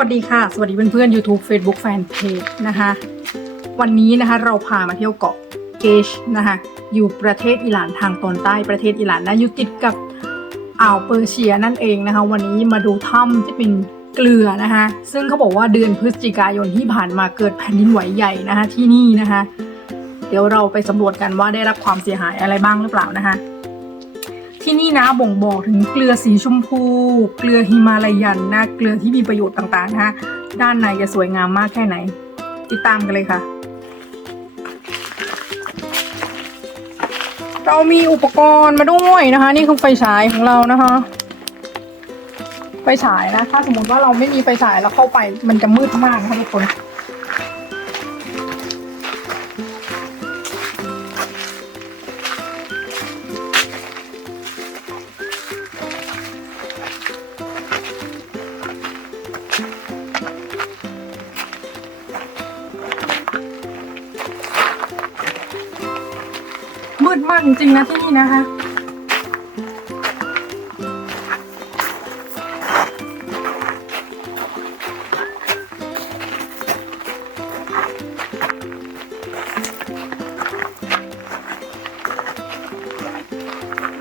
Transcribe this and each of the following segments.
วัสดีค่ะ สวัสดีเพื่อนๆ YouTube Facebook Fanpage นะคะ วันนี้นะคะเราพามาเที่ยวเกาะเกชนะคะอยู่ประเทศอิหร่านทางตอนใต้ประเทศอิหร่านนะอยู่ติดกับอ่าวเปอร์เซียนั่นเองนะคะ วันนี้มาดูถ้ำที่เป็นเกลือนะคะซึ่งเขาบอกว่าเดือนพฤศจิกายนที่ผ่านมาเกิดแผ่นดินไหวใหญ่นะคะที่นี่นะคะ เดี๋ยวเราไปสำรวจกันว่าได้รับความเสียหายอะไรบ้างหรือเปล่านะคะ ที่นี่นะบ่งบอกถึงเกลือสีชมพู เกลือฮิมาลายันนะเกลือที่มีประโยชน์ต่างๆนะคะด้านในจะสวยงามมากแค่ไหน ติดตามกันเลยค่ะ เรามีอุปกรณ์มาด้วยนะคะ นี่คือไฟฉายของเรานะคะ ไฟฉายนะ ถ้าสมมติว่าเราไม่มีไฟฉายแล้วเข้าไปมันจะมืดมากนะคะทุกคน มืดมากจริงๆนะที่นี่นะคะ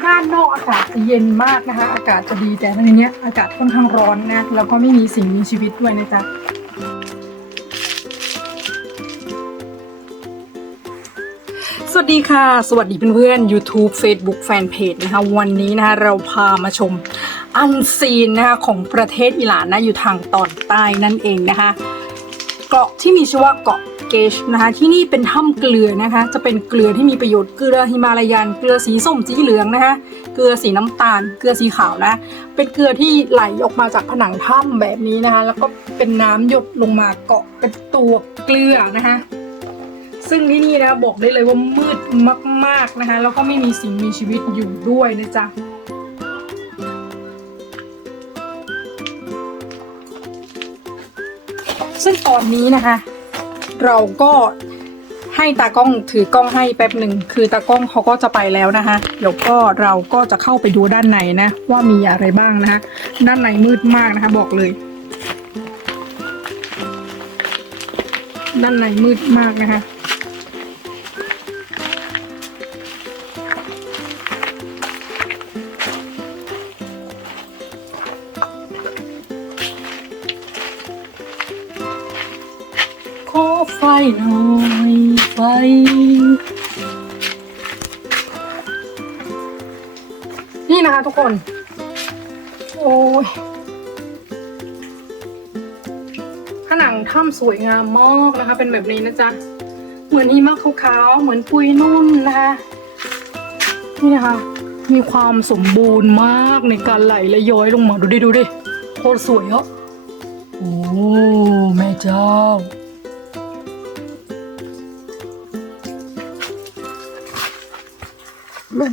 ด้านนอกอากาศจะเย็นมากนะคะ อากาศจะดีแต่ในเนี้ยอากาศค่อนข้างร้อนนะ แล้วก็ไม่มีสิ่งมีชีวิตด้วยนะจ๊ะ วัสดีค่ะ สวัสดีเพื่อนๆ YouTube Facebook Fanpage นะคะ วันนี้นะคะเราพามาชมอันซีนนะคะของประเทศอิหร่านนะอยู่ทางตอนใต้นั่นเองนะคะ เกาะที่มีชื่อว่าเกาะเกชนะคะที่นี่เป็นถ้ำเกลือนะคะ จะเป็นเกลือที่มีประโยชน์เกลือฮิมาลายัน เกลือสีส้มสีเหลืองนะคะ เกลือสีน้ำตาล เกลือสีขาวนะ เป็นเกลือที่ไหลออกมาจากผนังถ้ำแบบนี้นะคะ แล้วก็เป็นน้ำหยดลงมาเกาะเป็นตัวเกลือนะคะ ซึ่งที่นี่นะบอกได้เลยว่ามืดมาก ๆนะคะ แล้วก็ไม่มีสิ่งมีชีวิตอยู่ด้วยนะจ๊ะซึ่งตอนนี้นะคะ เราก็ให้ตากล้องถือกล้องให้แป๊บหนึ่งคือตากล้องเขาก็จะไปแล้วนะคะเดี๋ยวก็เราก็จะเข้าไปดูด้านในนะ ว่ามีอะไรบ้างนะคะด้านในมืดมากนะคะ บอกเลย ด้านในมืดมากนะคะ ไฟหน่อยไฟ นี่นะคะทุกคน โอ้ยผนังถ้ำสวยงามมากนะคะ เป็นแบบนี้นะจ๊ะ เหมือนหิมะขาวๆเหมือนปุยนุ่นนะคะ นี่นะคะ มีความสมบูรณ์มากในการไหลและย้อยลงมาดูดิดูดิโคตรสวยอะโอ้ แม่เจ้า มัน